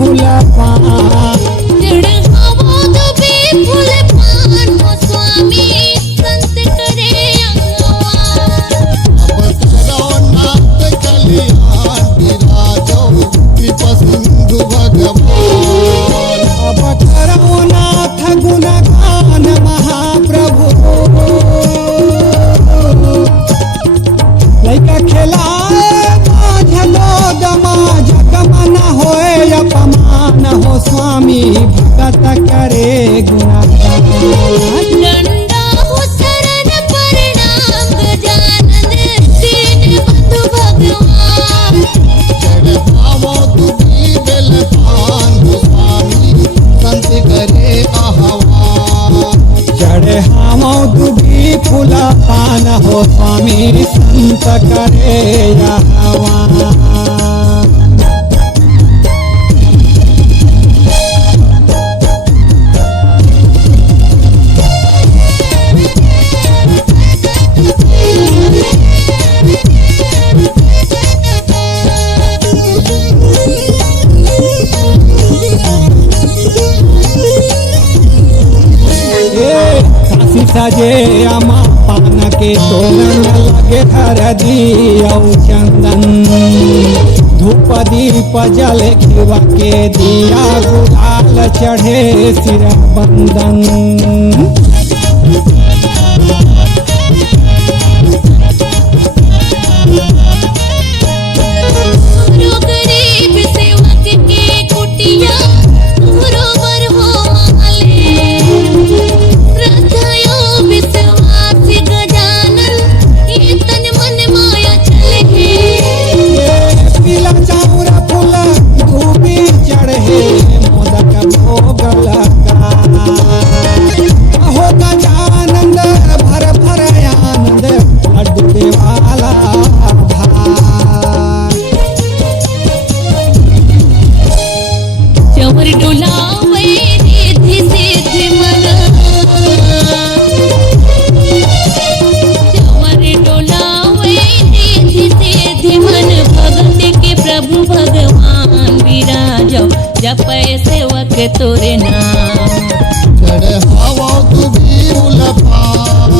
फूल पान चढ़ावो दुबी फूल पान हो स्वामी संत करे अगवान। अब करो नाथ कल्याण विराजो कृपा सिंधु भगवान। अब करो नाथ गुणगान महाप्रभु लैका खिलाए माझ लोग माझ गमन होए अपमान हो स्वामी भगत करे गुणगान। डंडा हो शरण प्रणाम गजानन दीन बंधु भगवान। चढ़ावो दुबी बेल पान हो स्वामी संत करे आह्वान। चढ़े हामो दुबी फूल पान हो स्वामी संत करे आह्वान। काशी सजे अमा पान के तोरण लगे हर दिया चंदन धूप दीप जल घिवा के दिया गुलाल चढ़े सिर बंदन। रो गरीब सेवक के कुटिया बरोबर हो माले। श्रद्धायो विश्वास गजानन ये तन मन माया चले। पीला चाउर फूल धूपी चढ़े मोदक भोग लगा हो गजानंद भर भर आनंद लड्डू देवाला भार। चवर डुलावे रिद्धि सिद्धि मन। चवर डुलावे रिद्धि सिद्धि मन। भगत के प्रभु भगवान विराजो जपय सेवक तोरे नाम। चढ़ावो दुबी फूल पान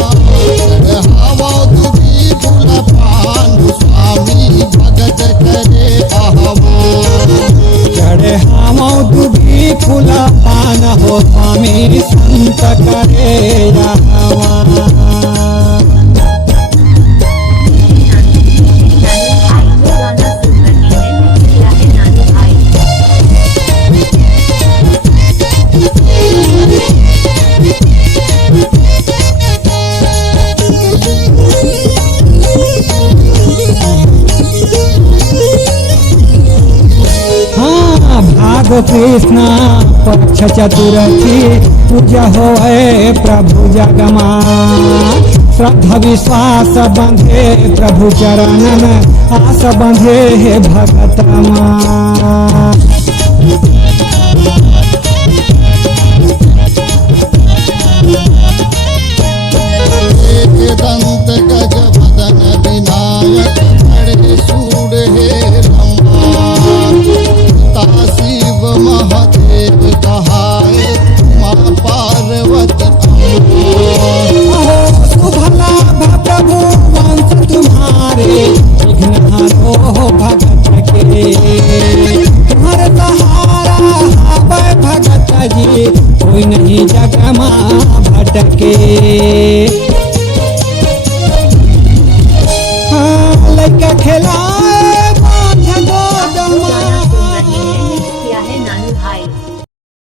चढ़ावो दुबी फूल पान स्वामी भगत करे आह्वान। चढ़े हामो दुबी फूल पान हो स्वामी संत करे आह्वान। हाँ भाग कृष्ण पक्ष चतुर्थी पूजा होए प्रभु जगमा। श्रद्धा विश्वास बंधे प्रभु चरणन आस बंधे हे भगत मा। एक दंत गज बदन विनायक खड़े सूर हे लंबा। शिव महादेव कहाए माँ पार्वती अहो शुभ लाभ प्रभु वंश तुम्हारे विघ्न हरो भगत के। तुम्हारे सहारा हावै भगत जी कोई नहीं जगमा भटके। हाँ लैका खेला